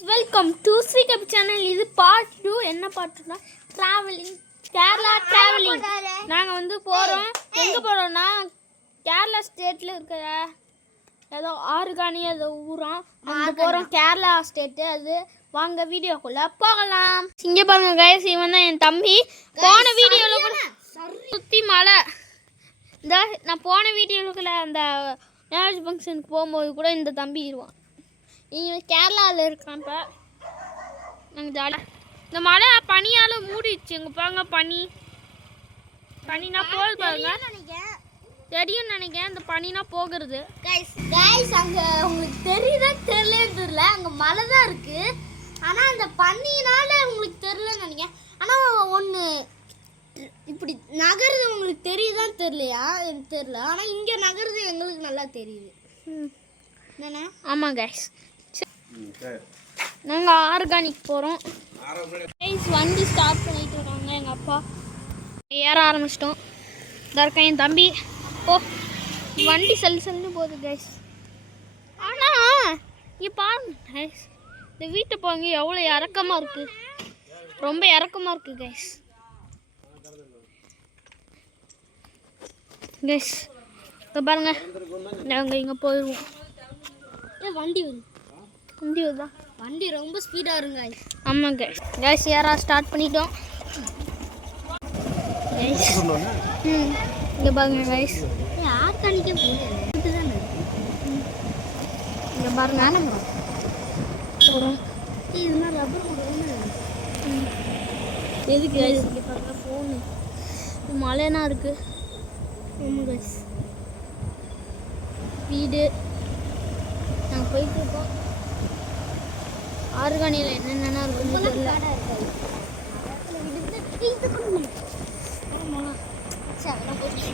Welcome to ஸ்வீகப் channel. இது part 2. என்ன பார்ட்னா ட்ராவலிங், கேரளா ட்ராவலிங். நாங்கள் வந்து போகிறோம். எங்கே போகிறோன்னா கேரளா ஸ்டேட்டில் இருக்கிற ஏதோ ஆறுகாணி ஏதோ ஊரம் அங்கே போகிறோம். கேரளா ஸ்டேட்டு அது. வாங்க வீடியோக்குள்ளே போகலாம். இங்கே பாருங்க கைஸ், இவன் தான் என் தம்பி. போன வீடியோவில் கூட சுற்றி மழை. இந்த நான் போன வீடியோவுக்குள்ள அந்த மேரேஜ் ஃபங்க்ஷனுக்கு போகும்போது கூட இந்த தம்பி இருவான். இவன் கேரளாவில் இருக்கான். இப்போ நாங்கள் ஜாலியாக இந்த மழை பனியால் மூடிடுச்சு. இங்கே பாருங்க பனினா போகுது பாருங்க. தெரியும் நினைக்கிறேன் இந்த பனினா போகிறது. கைஸ் அங்கே உங்களுக்கு தெரியல அங்கே மழை தான் இருக்குது. ஆனால் அந்த பனினால உங்களுக்கு தெரியலன்னு நினைக்கிறேன். ஆனால் ஒன்று இப்படி நகருது உங்களுக்கு தெரியுதான்னு தெரியலையா எனக்கு தெரியல. ஆனால் இங்கே நகருது எங்களுக்கு நல்லா தெரியுது. என்னண்ணா? ஆமாம் கைஸ், நாங்கள் ஆர்கானிக் போகிறோம். கைஸ் வண்டி ஸ்டார்ட் பண்ணிட்டு வராங்க எங்கள் அப்பா. ஏற ஆரம்பிச்சிட்டோம். இதாக இருக்கேன் என் தம்பி. ஓ வண்டி சல்லுன்னு போகுது கைஸ். ஆனால் இங்கே பாருங்க கைஸ், இந்த வீட்டை பாருங்க எவ்வளோ இறக்கமாக இருக்குது. ரொம்ப இறக்கமாக இருக்குது கைஸ். கைஸ் இப்போ பாருங்க, நாங்கள் இங்கே போயிடுவோம். வண்டி வருதா? வண்டி ரொம்ப ஸ்பீடாக இருங்க. ஆமாம் கைஸ். கைஸ் யாரா ஸ்டார்ட் பண்ணிட்டோம். கைஸ் இங்கே பாருங்க கைஸ், ஆர்கானிக்கே இங்கே பாருங்க போகிறோம். இதெல்லாம் ரப்பர் எதுக்கு கைஸ்? இங்கே பாருங்க ஃபோனு மழைனா இருக்குது. ஆமாம் கைஸ், வீடு நாங்கள் போயிட்டுருக்கோம். ஆர்கானியில் என்னென்னா இருக்குன்னு தெரியல.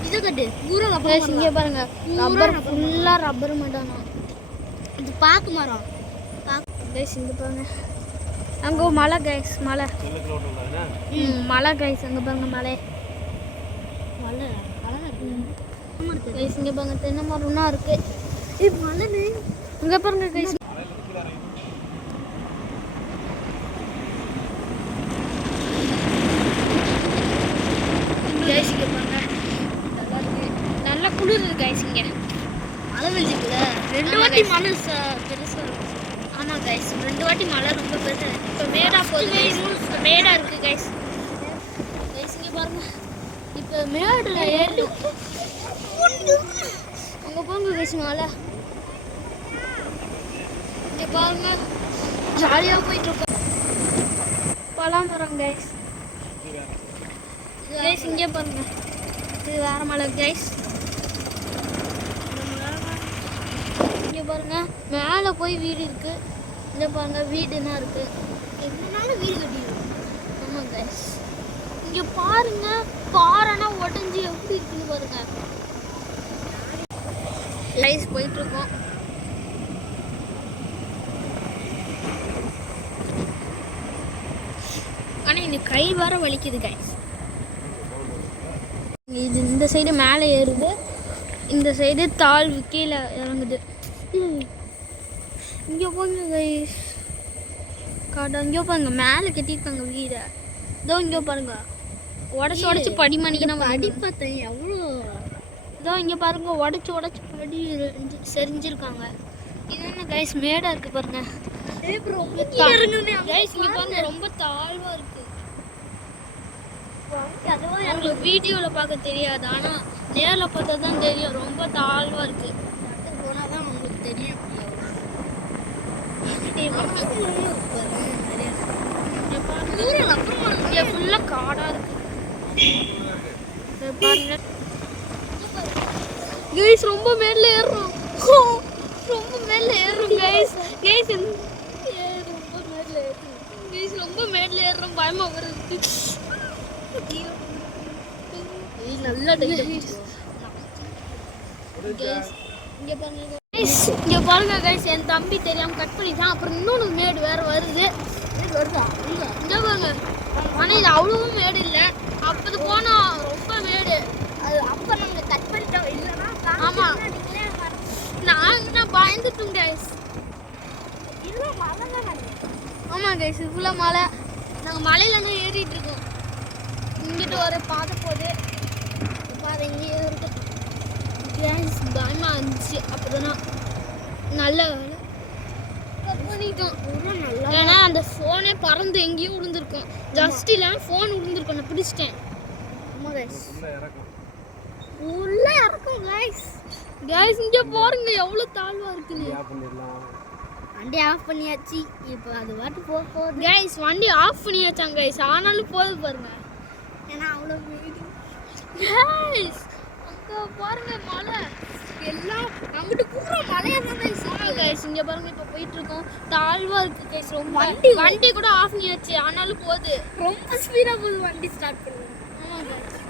இதை கட்டு பூரா கைஸ் இங்கே பாருங்க, ரப்பர் ஃபுல்லாக ரப்பர் மட்டும் தான். இது பாக்கு மரம். கைஸ் இங்கே பாருங்க, அங்கே மலை கைஸ், மலை மலை கைஸ். அங்கே பாருங்க மலை கைஸ். இங்கே பாருங்க தென்னை மரம்னா இருக்கு. மலை இங்கே பாருங்க கைஸ். கைஸ் இங்கே பாருங்க நல்லா இருக்கு, நல்லா குளிருது கைஸ். இங்கே மழை பெஞ்சிக்கல 2 வாட்டி மழை பெருசாக இருக்கு. ஆமாம் கைஸ் 2 வாட்டி மழை ரொம்ப பெருசாக. இப்போ மேடாக போகுது கைஸ், இப்போ மேடாக இருக்குது கைஸ். கைஸ் இங்கே பாருங்க, இப்போ மேடில் ஏறி அங்கே போங்க கைஸ் மழை. இங்கே பாருங்க ஜாலியாக போயிட்டுருக்கோம். பழம் மரம் கைஸ். கைஸ் இங்கே பாருங்க, இது வேறு மலை கைஸ். இங்கே பாருங்க மேலே போய் வீடு இருக்குது. இங்கே பாருங்க வீடுனா இருக்குது. எங்கனாலும் வீடு கட்டிடுவோம். ஆமாம் கைஸ். இங்கே பாருங்க பாறைனா உடஞ்சி எப்படி இருக்குன்னு பாருங்க. கைஸ் போயிட்டுருக்கோம். ஆனால் இந்த கை வர வலிக்குது கைஸ். இது இந்த சைடு மேலே ஏறுது, இந்த சைடு தாழ்வு கீழே இறங்குது. இங்கே போங்க கைஸ், காடா. இங்கே பாருங்க மேலே கட்டியிருக்காங்க வீடை. இதோ இங்கே பாருங்க உடச்சி படிமணிக்கு நம்ம அடிப்பத்தேன் எவ்வளோ. இதோ இங்கே பாருங்க உடச்சி படி செறிஞ்சிருக்காங்க. இது என்ன கைஸ் மேடாக இருக்குது பாருங்க. கைஸ் இங்கே பாருங்க ரொம்ப தாழ்வாக இருக்குது. உங்களுக்கு வீடியோவில் பார்க்க தெரியாது, ஆனால் நேரில் பார்த்தா தான் தெரியும். ரொம்ப தாழ்வாக இருக்குது. போனால் தான் உங்களுக்கு தெரியும். இங்கே ஃபுல்லாக காடாக இருக்குது பாருங்க கைஸ். ரொம்ப மேலே ஏறுறோம், ரொம்ப மேலே ஏறுறோம் கைஸ். கைஸ் ரொம்ப மேலே ஏறுறோம் கைஸ், ரொம்ப மேலே ஏறுறோம். பயமாக வருது. நல்லா இங்கே பாருங்க கைஸ், என் தம்பி தெரியாமல் கட் பண்ணிட்டான். அப்புறம் இன்னொன்று மேடு வேறு வருது. வருதா? இங்கே பாருங்க, ஆனால் இது அவ்வளவும் மேடு இல்லை. அப்போது போனால் ரொம்ப மேடு. அது அப்போ நாங்கள் கட் பண்ணிட்டோம். இல்லைன்னா ஆமாம் நாங்கள் பயந்துட்டோம் கைஸ். இல்லை மழை தான் ஆமாம் கைஸ் ஃபுல்லாக மலை. நாங்கள் மலையிலேருந்து ஏறிட்டு இருக்கோம். இங்கிட்டு ஒரு பாதை போகுது. பாதை இங்கேயே இருக்கு. கேஸ் பயமாக இருந்துச்சு. அப்புறம் தான் நல்ல வேலை கட் பண்ணிட்டோம். ஏன்னா அந்த ஃபோனே பறந்து எங்கேயும் விழுந்திருக்கும். ஜஸ்ட் இல்லாமல் ஃபோன் விழுந்திருக்கும். நான் பிடிச்சிட்டேன். ஆமாம் கைஸ் உள்ள இறக்கும் கைஸ். கைஸ் இங்க பாருங்க எவ்வளவு தாழ்வா இருக்குன்னு. வண்டி ஆஃப் பண்ணியாச்சு. இப்போ அது வாட்டு போகுது. கைஸ் வண்டி ஆஃப் பண்ணியாச்சாங்க கைஸ். ஆனாலும் போகுது பாருங்க. ஏன்னா அவ்வளோ வெயிட். கைஸ் அங்க பாருங்க மலை எல்லாம் அங்கிட்டு பூரா மலையா தான் கைஸ். கைஸ் இங்க பாருங்க இப்போ போயிட்டு இருக்கோம். தாழ்வா இருக்கு கைஸ் ரொம்ப. வண்டி கூட ஆஃப் பண்ணியாச்சு. ஆனாலும் போகுது. ரொம்ப ஸ்பீடா போகுது வண்டி ஸ்டார்ட் பண்ணுங்க. ஆமா கைஸ்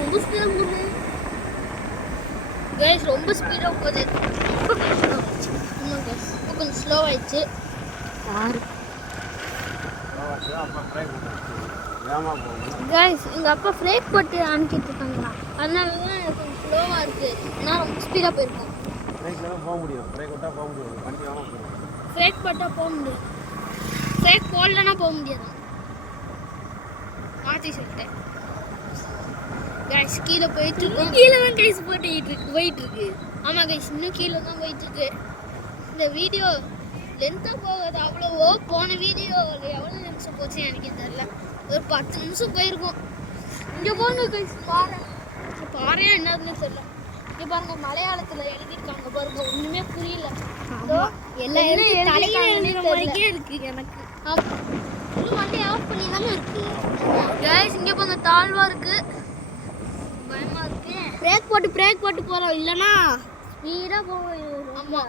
ரொம்ப ஸ்பீடா போகுது கைஸ். ரொம்ப ஸ்பீடா போகுது. கொஞ்சம் ஸ்லோ ஆயிடுச்சு. கைஸ் எங்க அப்பா பிரேக் போட்டு அனுப்பிட்டு இருக்காங்களா, அதனால தான் கொஞ்சம் ஸ்லோவா இருக்கு. நான் ரொம்ப ஸ்பீடா போயிருக்கோம். பிரேக் போட்டா போக முடியாது. பிரேக் போடலன்னா போக முடியாது. மாற்றி சொல்லிட்டேன். கைஸ் கீழே போயிட்டு இருக்கோம். கீழே தான் கைஸ் போயிட்டு இருக்கு. ஆமாம் கைஸ் இன்னும் கீழே தான் போயிட்டு இருக்கு. இந்த வீடியோ லென்த்தாக போகாது அவ்வளோவோ. போன வீடியோ எவ்வளோ நிமிஷம் போச்சு எனக்கு தெரியல. ஒரு 10 நிமிஷம் போயிருக்கும். இங்கே போங்க கைஸ் பாறையா என்னதுன்னு தெரியல. இங்கே பாருங்க மலையாளத்தில் எழுதியிருக்காங்க பாருங்க. ஒன்றுமே புரியல. எல்லாம் இருக்கு எனக்கு. ஆமாம் வண்டி ஆஃப் பண்ணி தானே இருக்கு கைஸ். இங்கே பாருங்க தாழ்வா இருக்கு. பயமா இருக்கு. பிரேக் போட்டு போறோம். இல்லனா ஸ்பீடா போவோம். ஆமா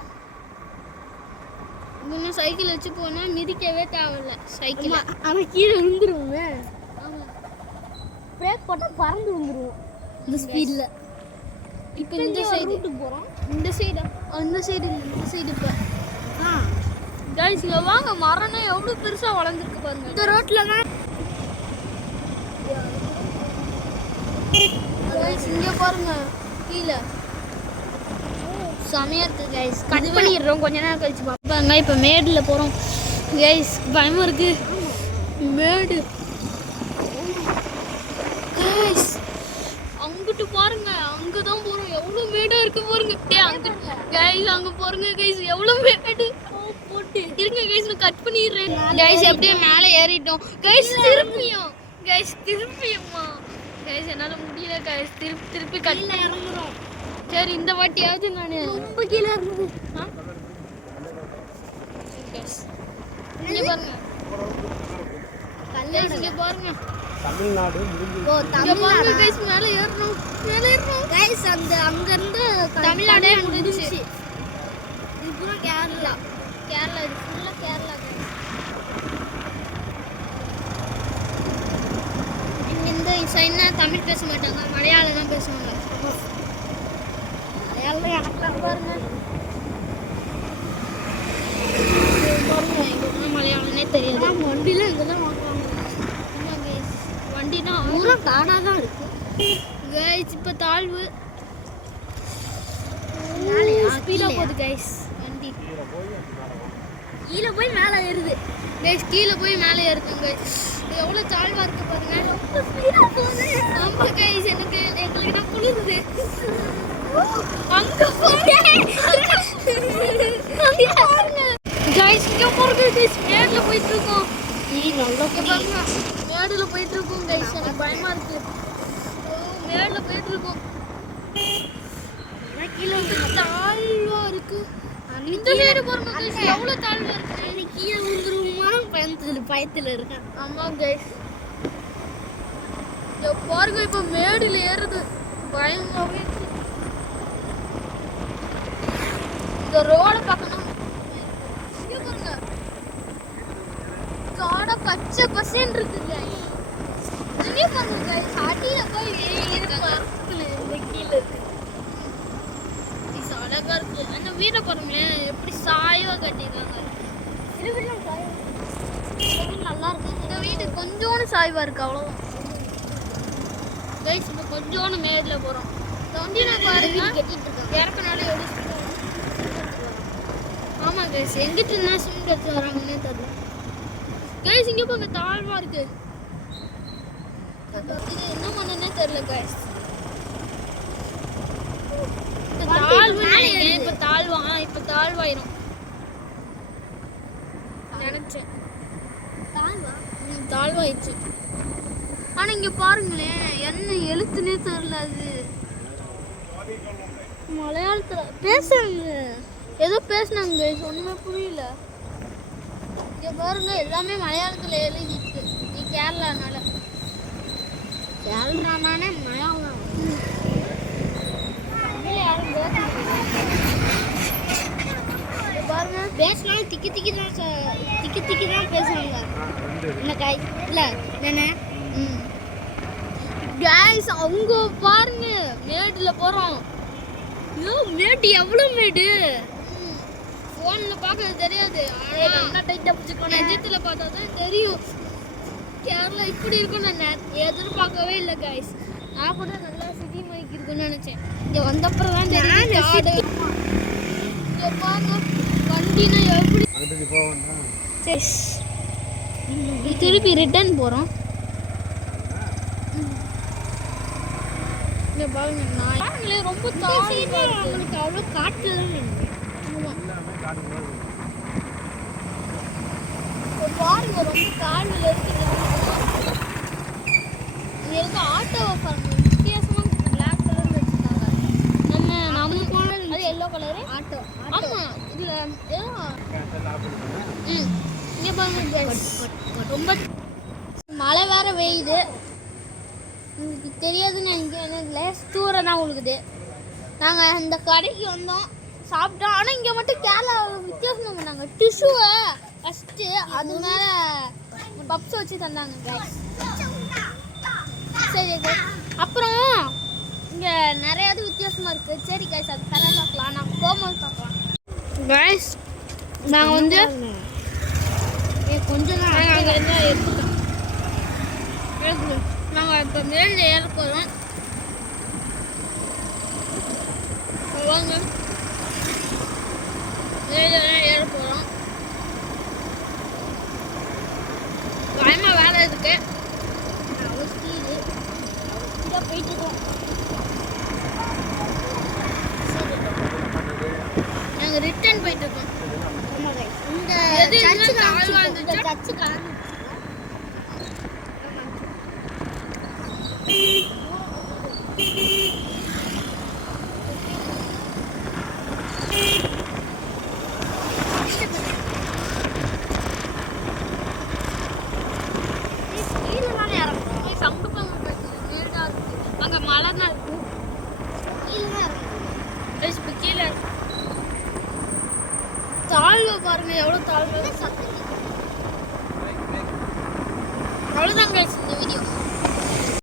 இன்னும் சைக்கிள் வச்சு போனா மிதிக்கவே தேவையில்ல சைக்கிள். ஆனா கீழே விழுந்துருவோமே. ஆமா பிரேக் போட்டா பறந்து விழுந்துருவோம் இந்த ஸ்பீட்ல. இப்போ இந்த சைடு போறோம். இந்த சைடு அந்த சைடு இந்த சைடு. இப்போ கைஸ் இங்க வாங்க. மரமே எவ்வளவு பெருசா வளர்ந்துருக்கு பாருங்க. இந்த ரோட்ல தான் கைஸ் இங்க பாருங்க கீழே செமையா இருக்கு கைஸ். கட் பண்ணிடுறோம் கொஞ்ச நேரம் கழிச்சு பார்ப்பாங்க. இப்போ மேடில் போகிறோம் கைஸ். பயமா இருக்கு மேடு கைஸ். அங்கிட்டு பாருங்க அங்கே தான் போகிறோம். எவ்வளோ மேடாக இருக்கு பாருங்க. அங்கிட்டு கைஸ் அங்கே பாருங்க கைஸ் எவ்வளோ மேடு போட்டு இருங்க கைஸ். நான் கட் பண்ணிடுறேன் கைஸ். எப்படியே மேலே ஏறிட்டோம் கைஸ். திருப்பியுமா கைஸ் என்னால் முடியல கைஸ். திருப்பி கீழே இறங்குறோம். சரி இந்த வாட்டியாவது நான் ரொம்ப கீழே இறங்குது. இங்கே பாருங்க இங்கே பாருங்க தமிழ்நாடு. தமிழ்நாடு கைஸ் மேலே ஏறணும் கைஸ். அந்த அங்கேருந்து தமிழ்நாடே முடிஞ்சிச்சு. இது பூரா கேரளா. இது ஃபுல்லாக கேரளா கைஸ். இந்த சைட்னா தமிழ் பேச மாட்டாங்க. மலையாளம் தான் பேசுவாங்க. மலையாளம் எனக்குலாம் பாருங்க எங்களுக்கு மலையாளம்னே தெரியாது. வண்டிலாம் இங்கே தான் வாங்குவாங்க. வண்டினா ஊரம் காடாக தான் இருக்கு கைஸ். இப்போ தாழ்வு ஸ்பீடாக போகுது கைஸ். வண்டி கீழே போய் மேலே ஏறுது கைஸ். கீழே போய் மேலே ஏறுது கைஸ். எவ்வளோ தாழ்வா இருக்கு பாருங்க. ரொம்ப ஸ்பீடாக போகுது. ஆமா கைஸ் எங்களுக்கு தான் குளிருது. அங்கே போங்க கைஸ். இங்கே போகிறது கைஸ். மேடில் போயிட்டு இருக்கோம். மேடில் போயிட்டு இருக்கோம் கைஸ். எனக்கு பயமா இருக்கு. மேடில் போயிட்டு இருக்கோம். கீழே தாழ்வா இருக்கு. இந்த சைடு பாருங்க கைஸ் எவ்வளோ தாழ்வா இருக்கு. கீழே விழுந்துருவோமான பயத்தில் இருக்கேன். ஆமாம் கைஸ் பாருங்க இப்போ மேடில் ஏறுது. பயமாவே இருக்கு. இந்த ரோட பக்கம் பாருங்க காடா பச்சை பசேன்னு இருக்கு கைஸ். இங்கே பாருங்க கைஸ் அடியில போய் இருக்காங்க. கீழே இருக்கு அழகா இருக்கு. அந்த வீடை பாருங்களேன் எப்படி சாயவா கட்டிருக்காங்க. நல்லா இருக்கு. இந்த வீடு கொஞ்சோண்டு சாய்வா இருக்கு அவ்வளோதான் கைஸ். இப்போ கொஞ்சோண்டு மேடில் போகிறோம். இந்த வண்டி நான் பாருங்க கட்டிட்டு இருக்கேன். இறக்கனால எவ்வளோ கைஸ் எங்கிட்ட என்ன சிமெண்ட் எடுத்து வராங்கன்னே தெரியல கைஸ். இங்க பாருங்க தாழ்வா இருக்கு. இது என்ன பண்ணனே தெரியல கைஸ். இப்ப தாழ்வாயிரும் நினைச்சேன். தாழ்வாயிடுச்சு. ஆனா இங்க பாருங்களேன் என்ன எழுத்துனே தெரியல. அது மலையாளத்துல பேசுறாங்க, ஏதோ பேசுனாங்க ஒண்ணுமே புரியல. இங்க பாருங்க எல்லாமே மலையாளத்துல எழுதிட்டு. நீ கேரளானால கேரளானானே மலையாளம். யாரும் பாருங்க பேசலாம் திக்கி திக்கி தான் பேசுவாங்க. என்ன காய் இல்ல நானே. கைஸ் அவங்க பாருங்க மேடுல போறோம். ஐயோ மேடு எவ்வளவு மேடு. போன்ல பார்க்கறது தெரியாது. ஆனா டைட்டா பிடிச்சுக்கணும். நிஜத்துல பார்த்தா தான் தெரியும். கேரளா இப்படி இருக்கும் நான் எதிர்பார்க்கவே இல்லை கைஸ். நான் கூட நல்லா சிட்டி மைக் இருக்குன்னு நினைச்சேன். இங்க வந்தப்புறம் தான் தெரியும். இங்க பாருங்க வண்டினா எப்படி. திருப்பி ரிட்டர்ன் போறோம். இங்க பாருங்க நாங்களே ரொம்ப தாழ்வா அவங்களுக்கு அவ்வளோ காட்டுல தான் பாருங்க ரொம்ப தாழ்வுல இருக்குது. இங்க இருக்க ஆட்டோவை பாருங்க வித்தியாசமா பிளாக் கலர்ல வச்சிருக்காங்க. நம்ம அது எல்லோ கலரு ஆட்டோ. ஆமா இதுல ஏதோ இங்க பாருங்க guys. ரொம்ப மழை வேற பெய்யுது. உங்களுக்கு தெரியாதுன்னு எனக்கு லேஸ் தூரம் தான் உழுகுது. நாங்கள் இந்த கடைக்கு வந்தோம் சாப்பிட்டோம். ஆனால் இங்கே மட்டும் கேரளா வித்தியாசம் பண்ணாங்க. டிஷ்யூவை ஃபஸ்ட்டு அது மேலே பப்ஸ் வச்சு தந்தாங்க guys. சரி guys. அப்புறம் இங்கே நிறையாவது வித்தியாசமாக இருக்குது. சரி guys அது தர பார்க்கலாம். நான் போகும்போது பார்க்கலாம் guys. நாங்கள் வந்து கொஞ்சம் தான் நாங்கள் அங்கே என்ன எடுத்துட்டோம். நாங்கள் இப்போ மேலே ஏற போகிறோம். வாங்க மேலே ஏற போகிறோம். பயமாக வேலை இருக்கு. அவ்வளோ ஸ்பீடு இதாக போயிட்டு இருக்கோம். நாங்கள் ரிட்டர்ன் போயிட்டு இருக்கோம். இந்த எது இன்னும் தாழ்வா இருந்துச்சா? சர்ச்சு காணி அங்கே மழை தான் இருக்கும். கீழே தாழ்வை பாருங்க எவ்வளோ